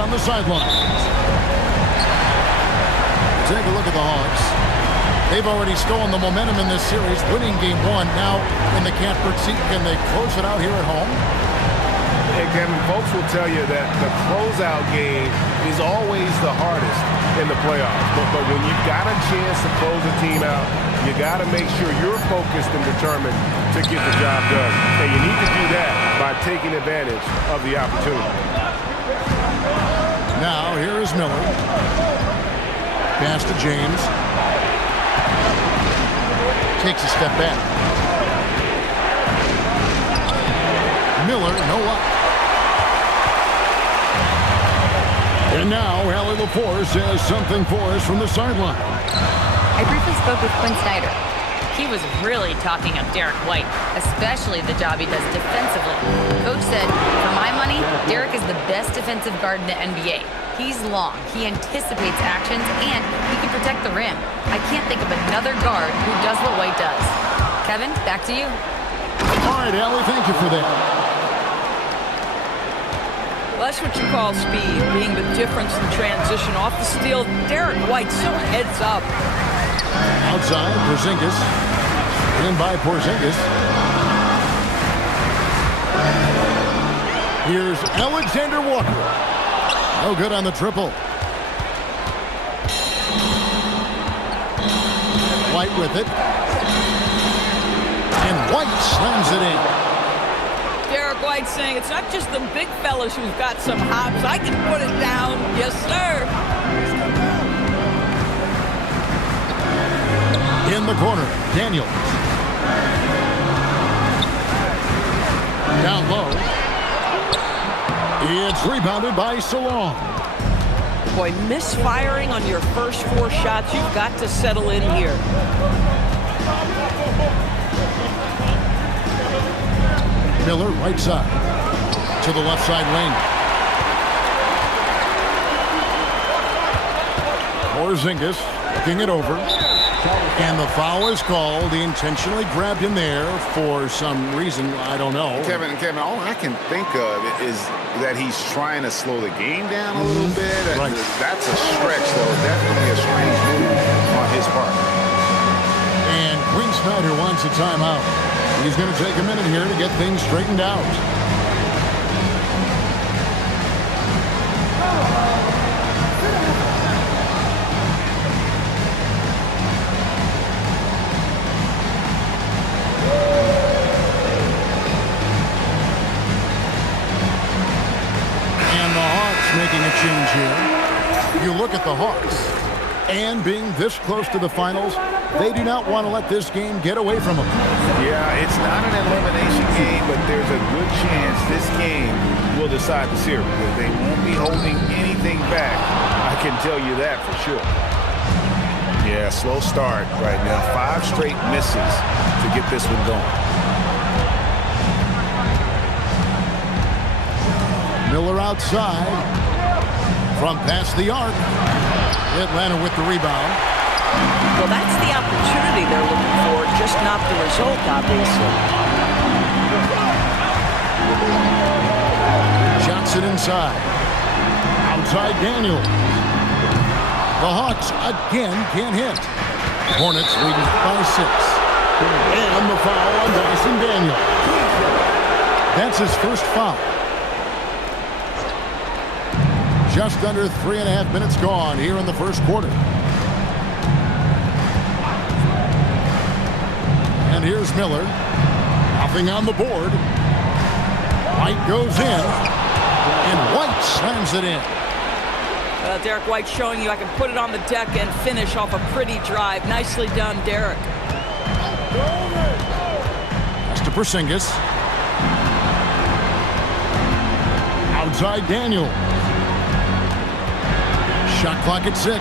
on the sideline. Take a look at the Hawks. They've already stolen the momentum in this series, winning game 1. Now in the catbird seat, can they close it out here at home? Hey, Kevin, folks will tell you that the closeout game is always the hardest in the playoffs. But when you've got a chance to close a team out, you got to make sure you're focused and determined to get the job done. And you need to do that by taking advantage of the opportunity. Now, here is Miller. Pass to James. Takes a step back. Miller, no luck. And now, Allie LaForce has something for us from the sideline. I briefly spoke with Quinn Snyder. He was really talking up Derek White, especially the job he does defensively. Coach said, for my money, Derek is the best defensive guard in the NBA. He's long, he anticipates actions, and he can protect the rim. I can't think of another guard who does what White does. Kevin, back to you. All right, Allie, thank you for that. Well, that's what you call speed, being the difference in transition. Off the steal, Derek White so heads up. Outside, Porzingis. In by Porzingis. Here's Alexander Walker. No good on the triple. White with it. And White slams it in. Derek White saying it's not just the big fellas who've got some hops. I can put it down. Yes, sir. In the corner, Daniels. Down low. It's rebounded by Salong. Boy, misfiring on your first 4 shots. You've got to settle in here. Miller, right side. To the left side lane. Porzingis looking it over. And the foul is called. He intentionally grabbed him there for some reason. I don't know. Kevin, all I can think of is that he's trying to slow the game down a little bit. Right. That's a stretch, though. Definitely a strange move on his part. And Quinn Snyder wants a timeout. He's going to take a minute here to get things straightened out. Making a change here. You look at the Hawks, and being this close to the finals, they do not want to let this game get away from them. Yeah, it's not an elimination game, but there's a good chance this game will decide the series. They won't be holding anything back. I can tell you that for sure. Yeah, slow start right now. 5 straight misses to get this one going. Miller outside. From past the arc. Atlanta with the rebound. Well, that's the opportunity they're looking for, just not the result, obviously. Johnson inside. Outside Daniels. The Hawks again can't hit. Hornets leading by 6. And the foul on Dyson Daniels. That's his first foul. Just under 3.5 minutes gone here in the first quarter. And here's Miller. Nothing on the board. White goes in. And White slams it in. Derek White showing you I can put it on the deck and finish off a pretty drive. Nicely done, Derek. Pass to Porzingis. Outside Daniel. Shot clock at 6. The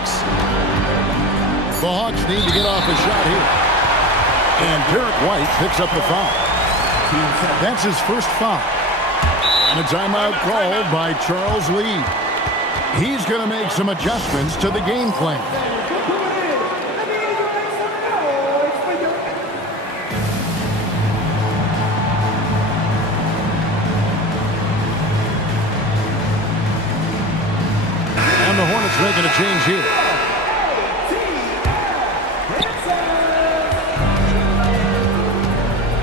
Hawks need to get off a shot here. And Derek White picks up the foul. That's his first foul. And a timeout called by Charles Lee. He's going to make some adjustments to the game plan. making a change here.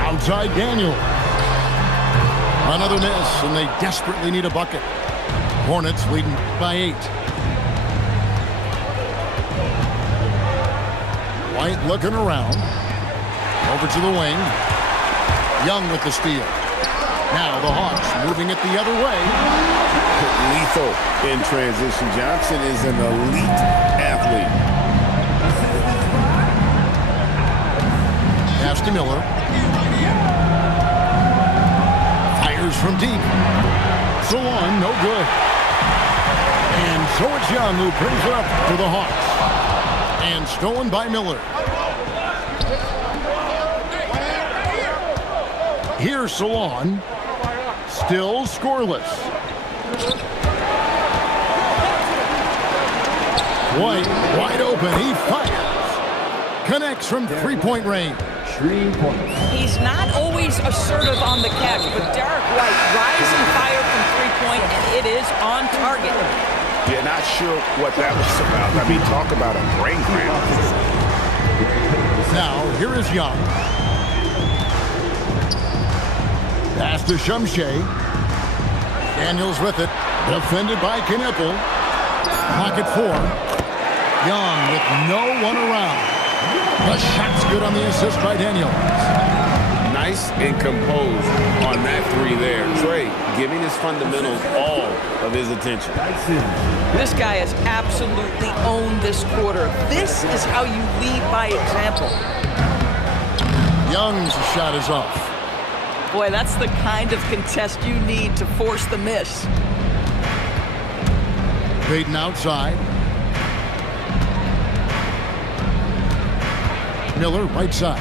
Outside Daniel. Another miss, and they desperately need a bucket. Hornets leading by 8. White looking around. Over to the wing. Young with the steal. Now the Hawks moving it the other way. Lethal in transition. Johnson is an elite athlete. Pass to Miller. Fires from deep. Solon, no good. And so it's Young who brings it up for the Hawks. And stolen by Miller. Here's Solon. Still scoreless. White, wide open. He fires. Connects from three-point range. 3 points. He's not always assertive on the catch, but Derek White rising fire from three-point, and it is on target. Yeah, not sure what that was about. I mean, talk about a brain cramp. Now, here is Young. Pass to Shumshay. Daniels with it. Defended by Knipple. Pocket 4. Young with no one around. The shot's good on the assist by Daniels. Nice and composed on that three there. Trey giving his fundamentals all of his attention. This guy has absolutely owned this quarter. This is how you lead by example. Young's shot is off. Boy, that's the kind of contest you need to force the miss. Payton outside. Miller right side.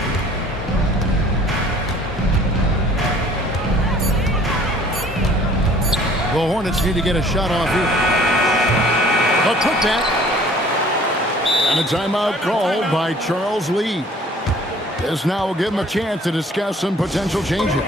The Hornets need to get a shot off here. A putback. And a timeout called by Charles Lee. This now will give him a chance to discuss some potential changes.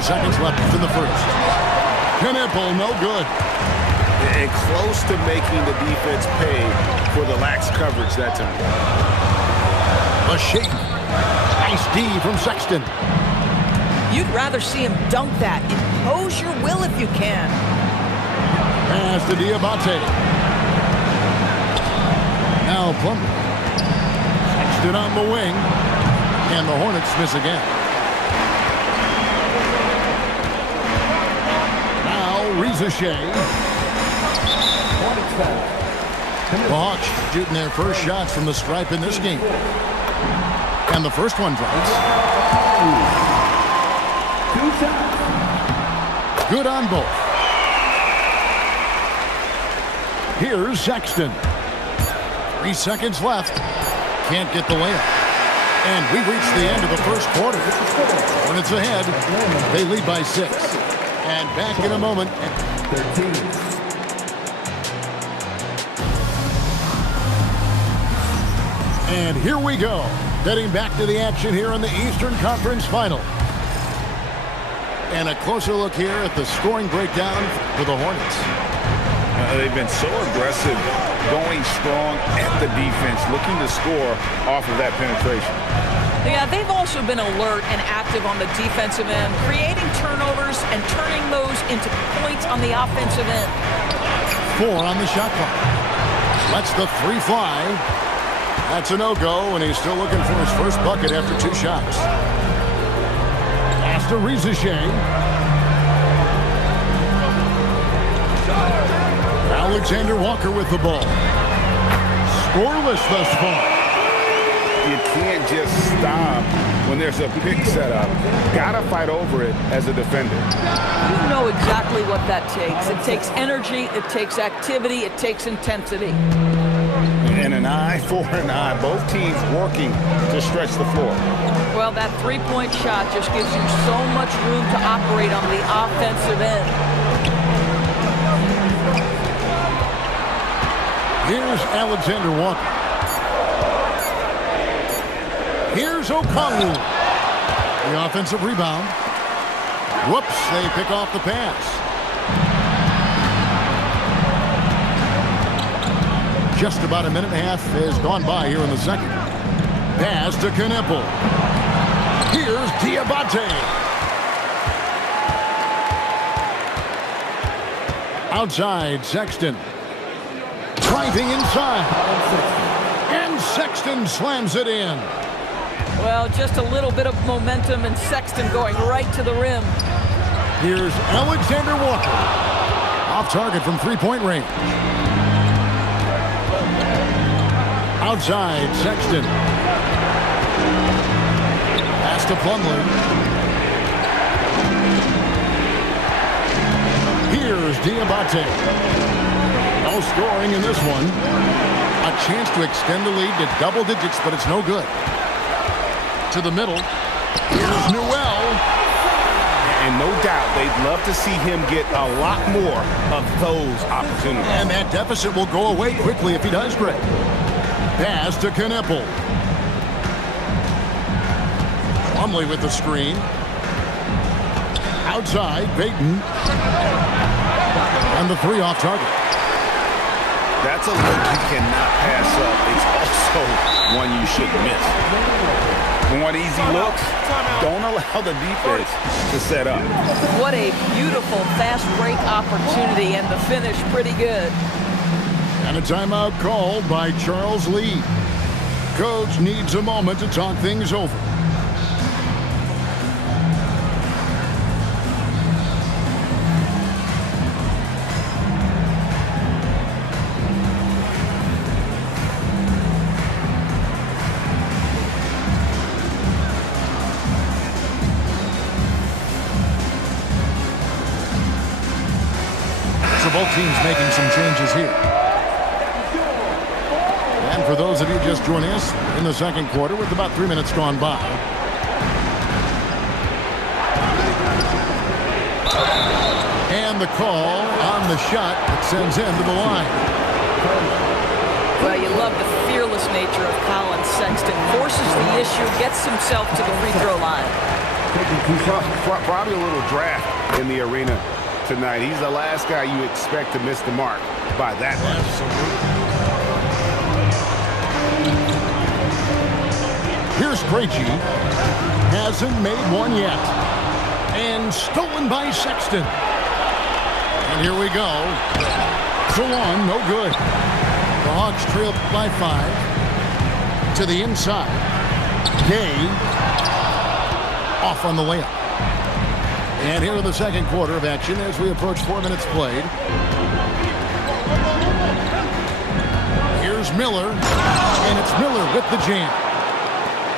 Seconds left in the first. Knipple, no good. And close to making the defense pay for the lax coverage that time. A shake. Nice D from Sexton. You'd rather see him dunk that. Impose your will if you can. Pass to Diabate. Now Plumlee. Sexton on the wing. And the Hornets miss again. Shea. The Hawks shooting their first shots from the stripe in this game. And the first one drops. Good on both. Here's Sexton. 3 seconds left. Can't get the layup. And we've reached the end of the first quarter. Hornets ahead. They lead by 6. And back in a moment. 13. And here we go. Getting back to the action here in the Eastern Conference Final. And a closer look here at the scoring breakdown for the Hornets. They've been so aggressive, going strong at the defense, looking to score off of that penetration. Yeah, they've also been alert and active on the defensive end, creating turnovers and turning those into points on the offensive end. 4 on the shot clock. Lets the 3 fly. That's a no-go, and he's still looking for his first bucket after 2 shots. Pass to Shea. Alexander Walker with the ball. Scoreless thus far. You can't just stop when there's a pick set up. Got to fight over it as a defender. You know exactly what that takes. It takes energy, it takes activity, it takes intensity. And an eye for an eye. Both teams working to stretch the floor. Well, that three-point shot just gives you so much room to operate on the offensive end. Here's Alexander Walker. Here's Okongwu. The offensive rebound. Whoops, they pick off the pass. Just about a minute and a half has gone by here in the second. Pass to Kneppel. Here's Diabate. Outside, Sexton. Driving inside. And Sexton slams it in. Well, just a little bit of momentum and Sexton going right to the rim. Here's Alexander Walker. Off target from three-point range. Outside, Sexton. Pass to Plumlee. Here's Diabate. No scoring in this one. A chance to extend the lead to double digits, but it's no good. To the middle. Here's Newell. And no doubt, they'd love to see him get a lot more of those opportunities. And that deficit will go away quickly if he does great. Pass to Kneppel. Plumlee with the screen. Outside, Payton. And the three off target. That's a look you cannot pass up. It's also one you shouldn't miss. Want easy looks? Don't allow the defense to set up. What a beautiful fast break opportunity, and the finish pretty good. And a timeout called by Charles Lee. Coach needs a moment to talk things over. So both teams making some changes here. And for those of you just joining us in the second quarter with about 3 minutes gone by. And the call on the shot that sends him to the line. Well, you love the fearless nature of Colin Sexton. Forces the issue, gets himself to the free throw line. Probably a little draft in the arena tonight. He's the last guy you expect to miss the mark by that much. Here's Krejci. Hasn't made one yet. And stolen by Sexton. And here we go. So long, no good. The Hawks trail by 5. To the inside. Gay. Off on the layup. And here in the second quarter of action as we approach 4 minutes played. Here's Miller. And it's Miller with the jam.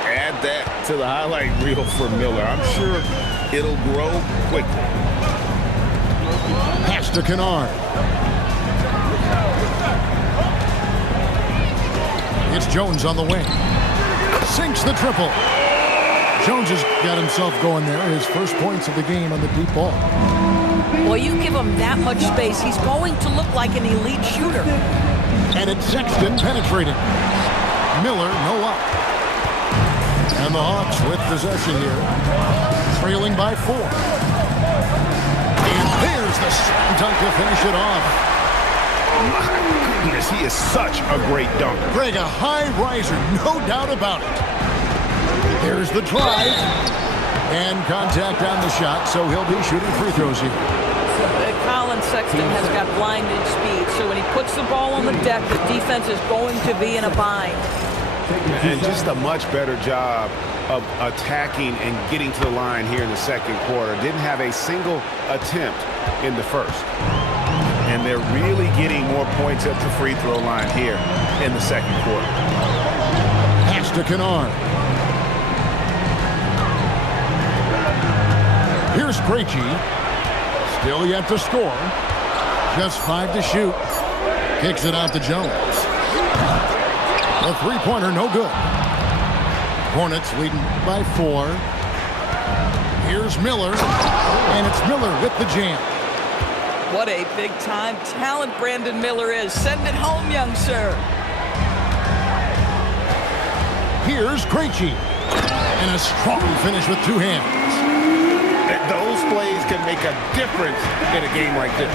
Add that to the highlight reel for Miller. I'm sure it'll grow quickly. Pass to Kennard. It's Jones on the wing. Sinks the triple. Jones has got himself going there. His first points of the game on the deep ball. Well, you give him that much space, he's going to look like an elite shooter. And it's Sexton penetrating. Miller, no luck. And the Hawks with possession here. Trailing by 4. And there's the slam dunk to finish it off. My goodness, he is such a great dunker. Greg, a high riser, no doubt about it. There's the drive. And contact on the shot, so he'll be shooting free throws here. Colin Sexton has got blinding speed, so when he puts the ball on the deck, the defense is going to be in a bind. And just a much better job of attacking and getting to the line here in the second quarter. Didn't have a single attempt in the first. And they're really getting more points at the free throw line here in the second quarter. Pass to Kennard. Here's Krejci. Still yet to score. Just 5 to shoot. Kicks it out to Jones. A three-pointer, no good. Hornets leading by 4. Here's Miller. And it's Miller with the jam. What a big-time talent Brandon Miller is. Send it home, young sir. Here's Krejci. And a strong finish with 2 hands. Those plays can make a difference in a game like this.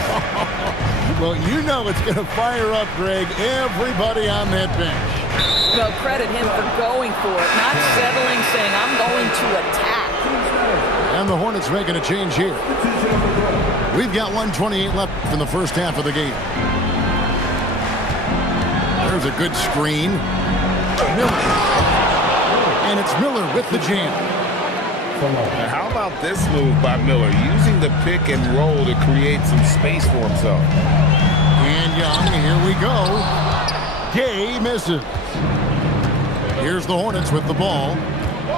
Well, you know it's going to fire up, Greg, everybody on that bench. Well, credit him for going for it, not settling, saying, I'm going to attack. And the Hornets making a change here. We've got 1:28 left in the first half of the game. There's a good screen. Miller. And it's Miller with the jam. Now, how about this move by Miller, using the pick and roll to create some space for himself? And Young, here we go. Gay misses. Here's the Hornets with the ball.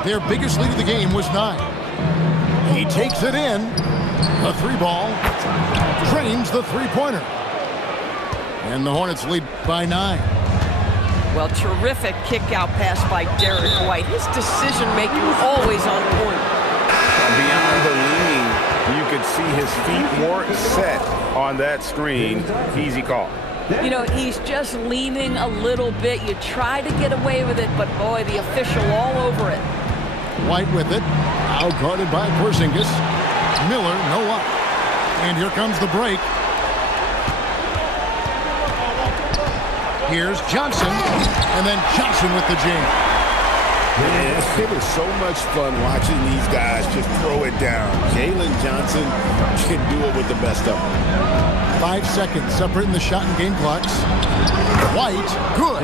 Their biggest lead of the game was 9. He takes it in. A 3-ball. Drains the 3-pointer. And the Hornets lead by 9. Well, terrific kick-out pass by Derek White. His decision-making always on point. Beyond the leaning, you could see his feet weren't set on that screen. Easy call. You know, he's just leaning a little bit. You try to get away with it, but boy, the official all over it. White with it. Out guarded by Porzingis. Miller, no luck. And here comes the break. Here's Johnson. And then Johnson with the jam. Yeah, it was so much fun watching these guys just throw it down. Jalen Johnson can do it with the best of them. 5 seconds separating the shot and game clocks. White, good.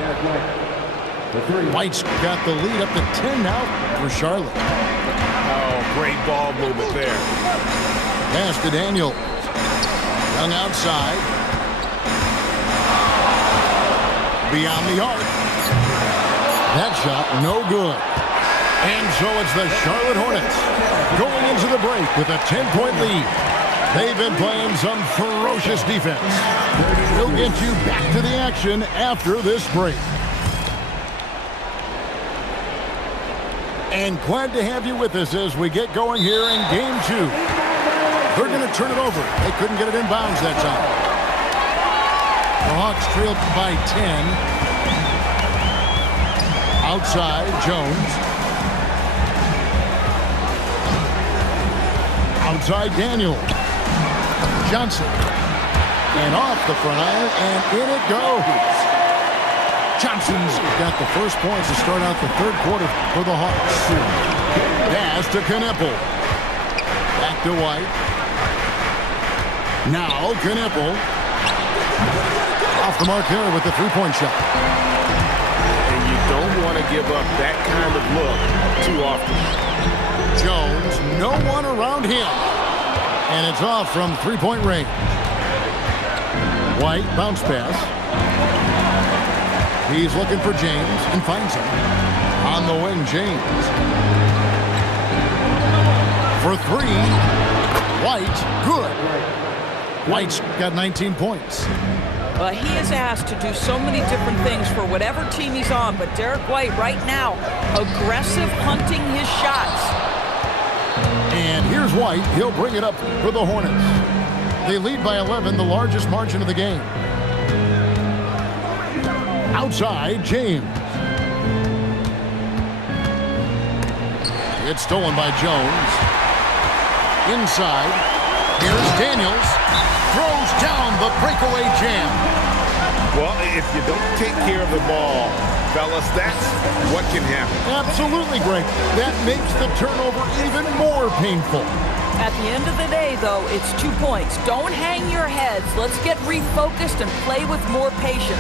White's got the lead up to 10 now for Charlotte. Oh, great ball movement there. Pass to Daniel. Young outside. Beyond the arc. That shot, no good. And so it's the Charlotte Hornets going into the break with a 10-point lead. They've been playing some ferocious defense. We'll get you back to the action after this break. And glad to have you with us as we get going here in Game 2. They're going to turn it over. They couldn't get it in bounds that time. The Hawks trailed by 10. Outside, Jones. Outside, Daniel. Johnson. And off the front iron, and in it goes. Johnson's got the first points to start out the third quarter for the Hawks. Pass to Knueppel. Back to White. Now Knueppel. Off the mark there with the three-point shot. Don't want to give up that kind of look too often. Jones, no one around him. And it's off from three-point range. White, bounce pass. He's looking for James and finds him. On the wing, James. For 3. White, good. White's got 19 points. He is asked to do so many different things for whatever team he's on, but Derek White right now, aggressive hunting his shots. And here's White. He'll bring it up for the Hornets. They lead by 11, the largest margin of the game. Outside, James. It's stolen by Jones. Inside, here's Daniels. Throws down the breakaway jam. Well, if you don't take care of the ball, fellas, that's what can happen. Absolutely, Greg. That makes the turnover even more painful. At the end of the day, though, it's 2 points. Don't hang your heads. Let's get refocused and play with more patience.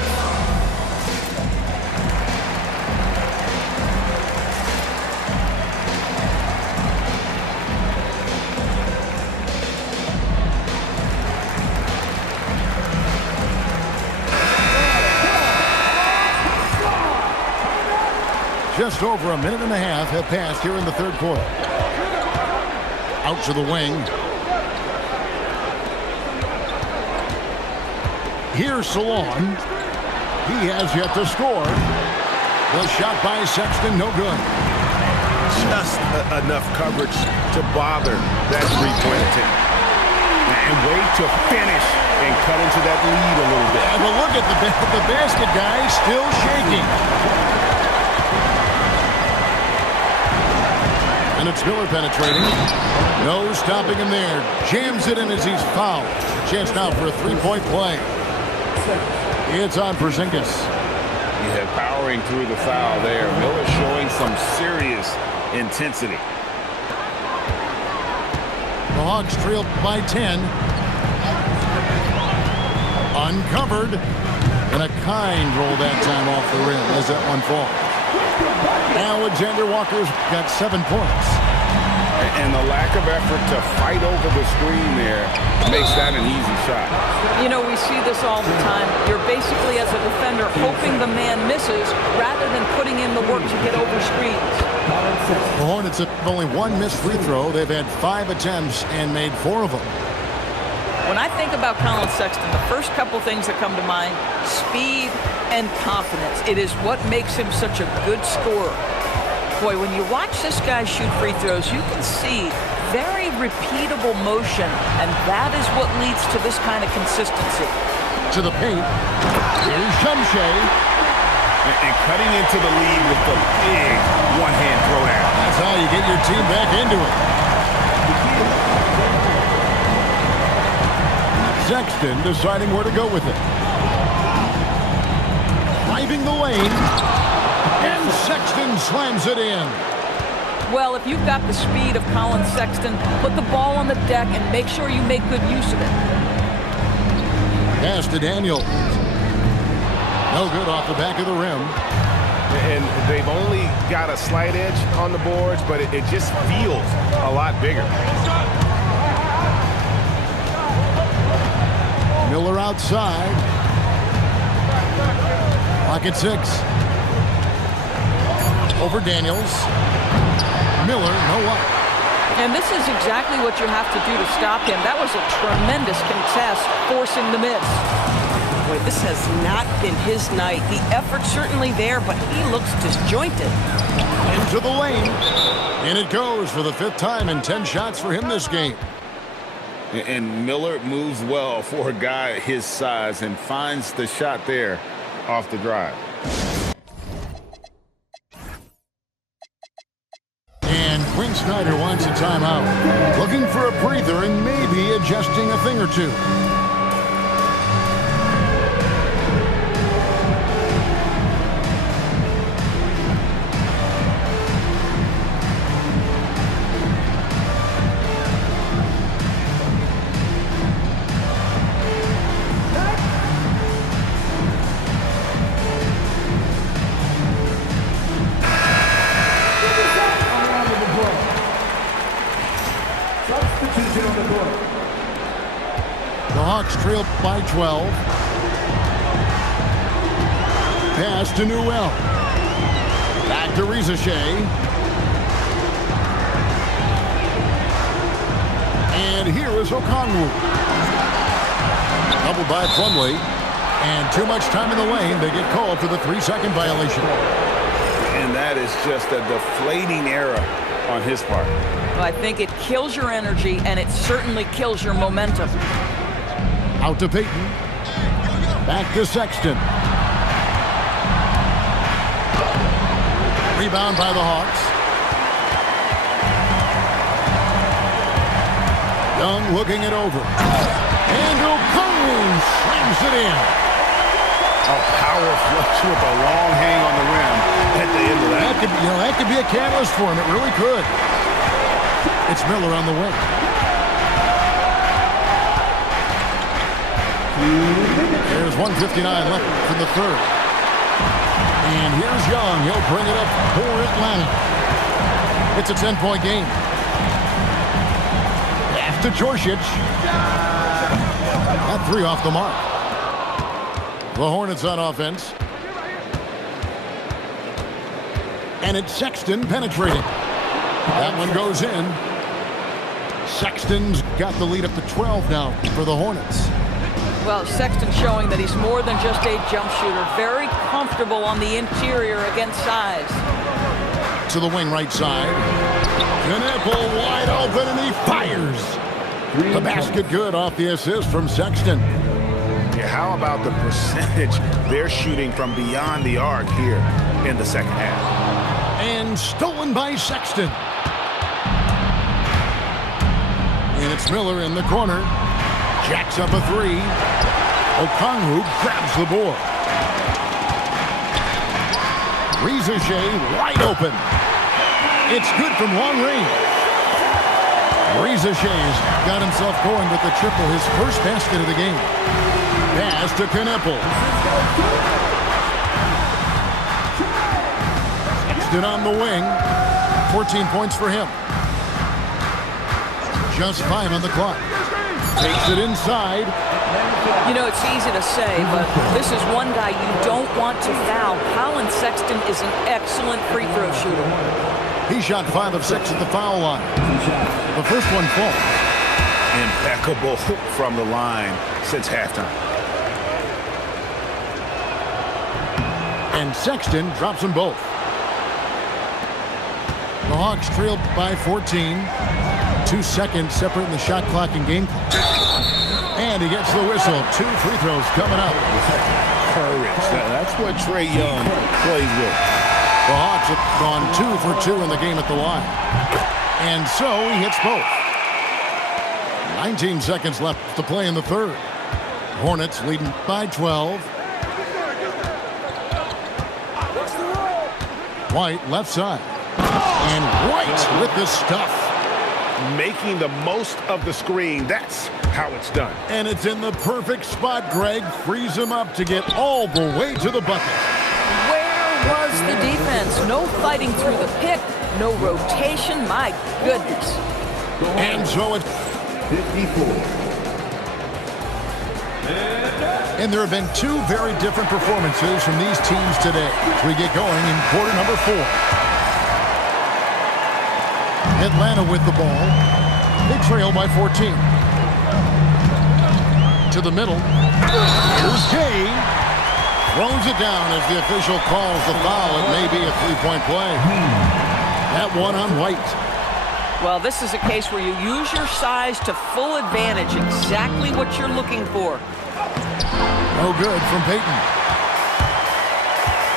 Just over a minute and a half have passed here in the third quarter. Out to the wing. Here's Salon. He has yet to score. The shot by Sexton, no good. Just enough coverage to bother that three-point attempt. And wait to finish and cut into that lead a little bit. But look at the basket guy still shaking. And it's Miller penetrating. No stopping him there. Jams it in as he's fouled. Chance now for a three-point play. It's on Porzingis. Yeah, powering through the foul there. Miller showing some serious intensity. The Hawks trailed by 10. Uncovered. And a kind roll that time off the rim as that one falls. Alexander Walker's got 7 points. And the lack of effort to fight over the screen there makes that an easy shot. You know, we see this all the time. You're basically, as a defender, hoping the man misses rather than putting in the work to get over screens. The Hornets have only one missed free throw. They've had 5 attempts and made 4 of them. When I think about Collin Sexton, the first couple things that come to mind, speed and confidence. It is what makes him such a good scorer. Boy, when you watch this guy shoot free throws, you can see very repeatable motion, and that is what leads to this kind of consistency. To the paint. Here's Shumshay. And cutting into the lead with the big one-hand throwdown. That's how you get your team back into it. Sexton deciding where to go with it. Driving the lane. And Sexton slams it in. Well, if you've got the speed of Collin Sexton, put the ball on the deck and make sure you make good use of it. Pass to Daniels. No good off the back of the rim. And they've only got a slight edge on the boards, but it just feels a lot bigger. Miller outside. Pocket 6. Over Daniels. Miller, no up. And this is exactly what you have to do to stop him. That was a tremendous contest, forcing the miss. Boy, this has not been his night. The effort's certainly there, but he looks disjointed. Into the lane. And it goes for the 5th time in 10 shots for him this game. And Miller moves well for a guy his size and finds the shot there off the drive. And Quinn Snyder wants a timeout. Looking for a breather and maybe adjusting a thing or two. The Hawks trailed by 12. Pass to Newell. Back to Rizachet. And here is Okongwu. Doubled by Plumlee. And too much time in the lane. They get called for the 3-second violation. And that is just a deflating error on his part. Well, I think it kills your energy, and it certainly kills your momentum. Out to Payton. Back to Sexton. Rebound by the Hawks. Young looking it over. And Okongwu slams it in. A power flush with a long hang on the rim at the end of that. That could be a catalyst for him. It really could. It's Miller on the wing. There's 1:59 left in the third. And here's Young. He'll bring it up for Atlanta. It's a 10-point game. Pass to Djorcic. That 3 off the mark. The Hornets on offense. And it's Sexton penetrating. That one goes in. Sexton's got the lead up to 12 now for the Hornets. Well, Sexton showing that he's more than just a jump shooter. Very comfortable on the interior against size. To the wing right side. Knipple wide open, and he fires. The basket good off the assist from Sexton. Yeah, how about the percentage they're shooting from beyond the arc here in the second half? And stolen by Sexton. And it's Miller in the corner. Jacks up a three. Okongwu grabs the board. Reza Shea wide open. It's good from long range. Reza Shea's got himself going with the triple, his first basket of the game. Pass to Knipple. Sexton on the wing. 14 points for him. Just 5 on the clock. Takes it inside. You know, it's easy to say, but this is one guy you don't want to foul. Colin Sexton is an excellent free throw shooter. He shot 5 of 6 at the foul line. The first one falls. Impeccable from the line since halftime. And Sexton drops them both. The Hawks trailed by 14. 2 seconds separating the shot clock and game clock. And he gets the whistle. 2 free throws coming up. Courage. That's what Trae Young plays with. The Hawks have gone 2 for 2 in the game at the line. And so he hits both. 19 seconds left to play in the third. Hornets leading by 12. White left side. And White with the stuff. Making the most of the screen. That's how it's done. And it's in the perfect spot. Greg frees him up to get all the way to the bucket. Where was the defense? No fighting through the pick. No rotation. My goodness. And so it's 54. And there have been 2 very different performances from these teams today as we get going in quarter number 4. Atlanta with the ball. They trail by 14. To the middle. Here's Gay. Throws it down as the official calls the foul. It may be a 3-point play. That one on White. Well, this is a case where you use your size to full advantage. Exactly what you're looking for. No good from Payton.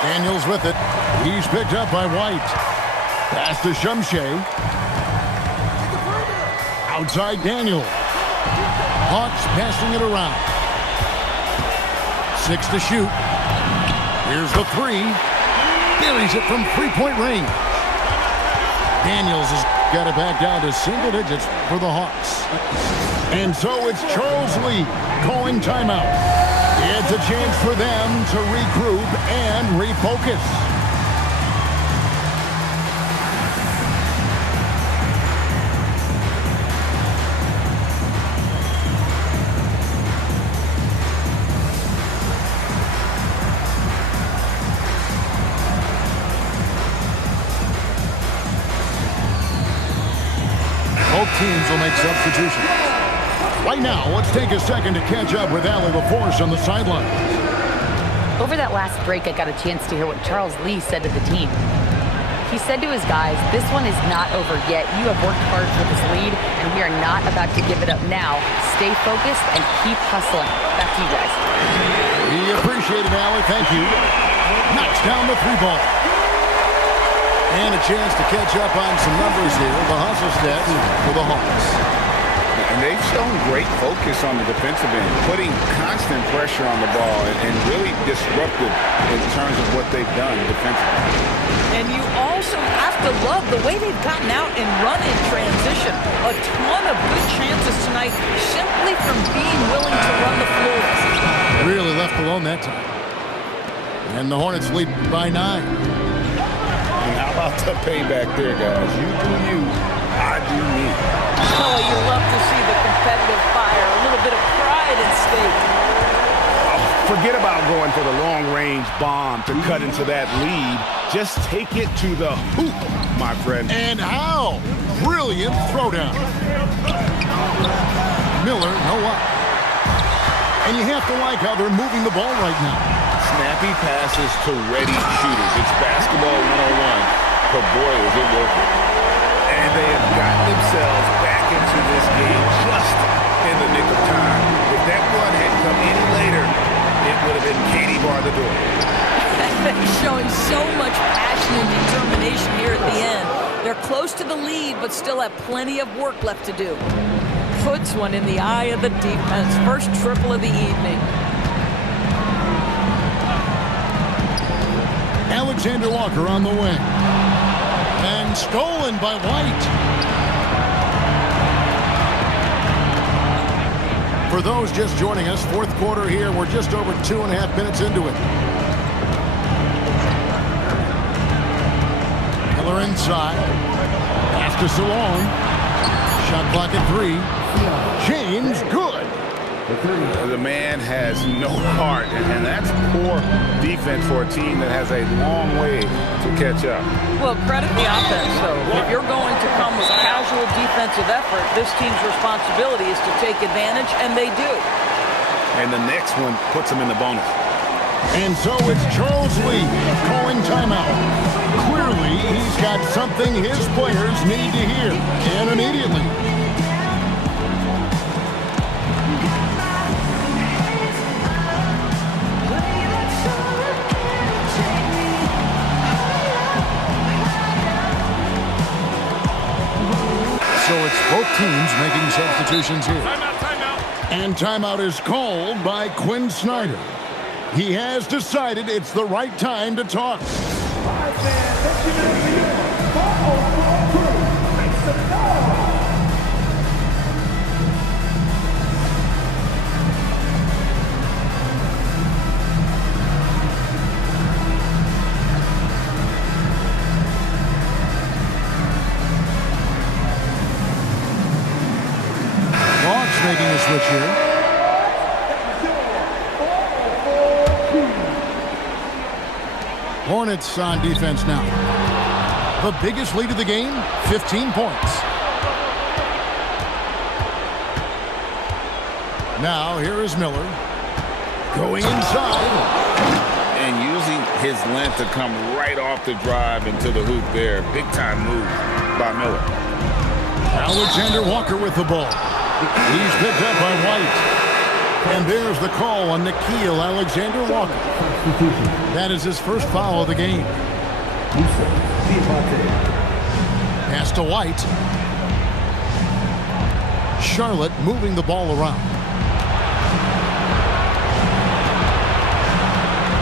Daniels with it. He's picked up by White. Pass to Shumshay. Outside Daniel. Hawks passing it around. 6 to shoot. Here's the 3. Buries it from 3-point range. Daniels has got it back down to single digits for the Hawks. And so it's Charles Lee calling timeout. It's a chance for them to regroup and refocus. Both teams will make substitutions. Right now, let's take a second to catch up with Allie LaForce on the sidelines. Over that last break, I got a chance to hear what Charles Lee said to the team. He said to his guys, this one is not over yet. You have worked hard for this lead, and we are not about to give it up now. Stay focused and keep hustling. Back to you guys. We appreciate it, Allie. Thank you. Knocks down the 3-ball. And a chance to catch up on some numbers here. The hustle stats for the Hawks. And they've shown great focus on the defensive end, putting constant pressure on the ball and really disruptive in terms of what they've done defensively. And you also have to love the way they've gotten out and run in transition. A ton of good chances tonight simply from being willing to run the floor. Really left alone that time. And the Hornets lead by 9. And how about the payback there, guys? You do you, I do me. Oh, you love to see the competitive fire, a little bit of pride at stake. Forget about going for the long-range bomb to cut into that lead. Just take it to the hoop, my friend. And how? Brilliant throwdown. Miller, no up. And you have to like how they're moving the ball right now. Snappy passes to ready shooters. It's basketball 101, but boy, is it worth it. And they have gotten themselves back into this game just in the nick of time. If that one had come any later, it would have been Katie bar the door. Showing so much passion and determination here at the end. They're close to the lead, but still have plenty of work left to do. Puts one in the eye of the defense. First triple of the evening. Alexander Walker on the wing. And stolen by White. For those just joining us, fourth quarter here. We're just over 2.5 minutes into it. Miller inside. Pass to Salon. Shot clock at 3. James good. The man has no heart, and that's poor defense for a team that has a long way to catch up. Well, credit the offense, though. If you're going to come with casual defensive effort, this team's responsibility is to take advantage, and they do. And the next one puts them in the bonus. And so it's Charles Lee calling timeout. Clearly, he's got something his players need to hear, and immediately. So it's both teams making substitutions here. Timeout. And timeout is called by Quinn Snyder. He has decided it's the right time to talk. Hawks making a switch here. Hornets on defense now. The biggest lead of the game, 15 points. Now here is Miller. Going inside. And using his length to come right off the drive into the hoop there. Big time move by Miller. Alexander Walker with the ball. He's picked up by White. And there's the call on Nickeil Alexander Walker. That is his first foul of the game. Pass to White. Charlotte moving the ball around.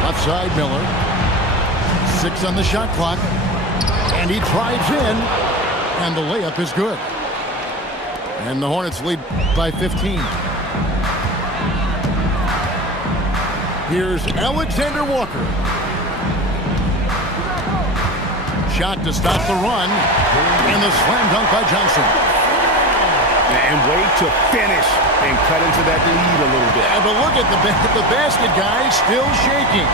Left side, Miller. 6 on the shot clock. And he drives in. And the layup is good. And the Hornets lead by 15. Here's Alexander Walker. Shot to stop the run. And the slam dunk by Johnson. And way to finish and cut into that lead a little bit. But look at the basket guy still shaking.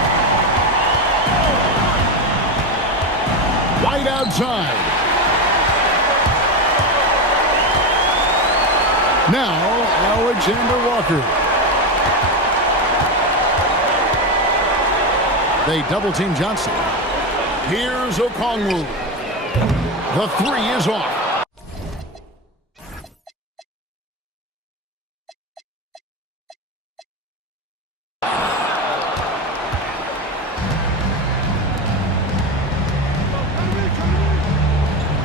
White outside. Now, Alexander Walker. They double-team Johnson. Here's Okongwu. The 3 is off.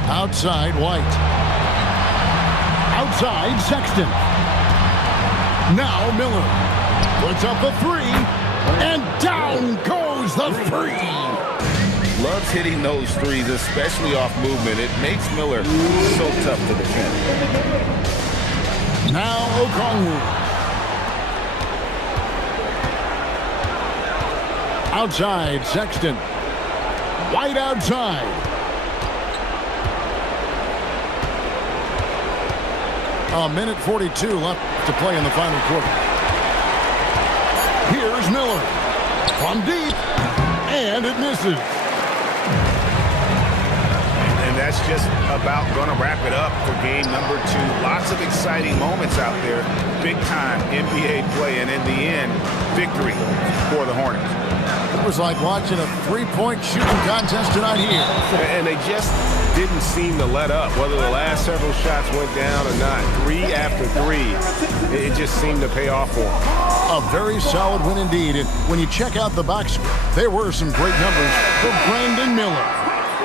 Outside, White. Outside, Sexton. Now Miller puts up the 3, and down goes the 3. Loves hitting those threes, especially off movement. It makes Miller so tough to defend. Now Okongwu. Outside, Sexton. White outside. A minute 42 left to play in the final quarter. Here's Miller. From deep. And it misses. And that's just about going to wrap it up for game number 2. Lots of exciting moments out there. Big-time NBA play. And in the end, victory for the Hornets. It was like watching a three-point shooting contest tonight here. And they just didn't seem to let up. Whether the last several shots went down or not, 3 after 3, it just seemed to pay off for them. A very solid win indeed. And when you check out the box score, there were some great numbers for Brandon Miller.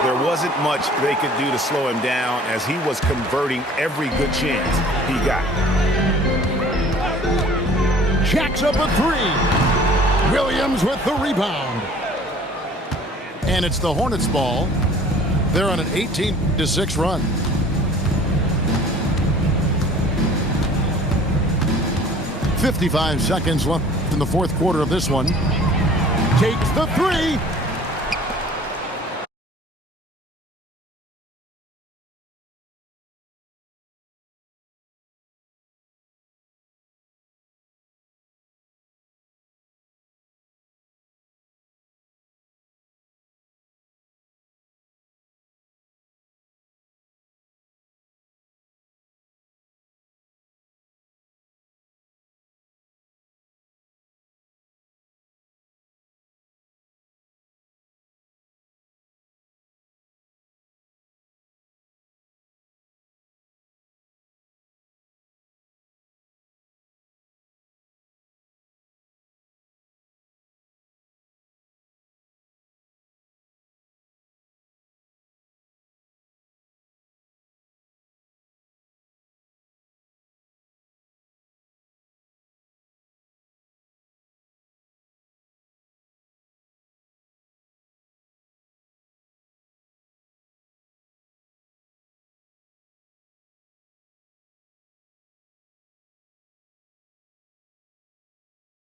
There wasn't much they could do to slow him down as he was converting every good chance he got. Jacks up a 3. Williams with the rebound. And it's the Hornets ball. They're on an 18-6 run. .55 seconds left in the fourth quarter of this one. Takes the 3.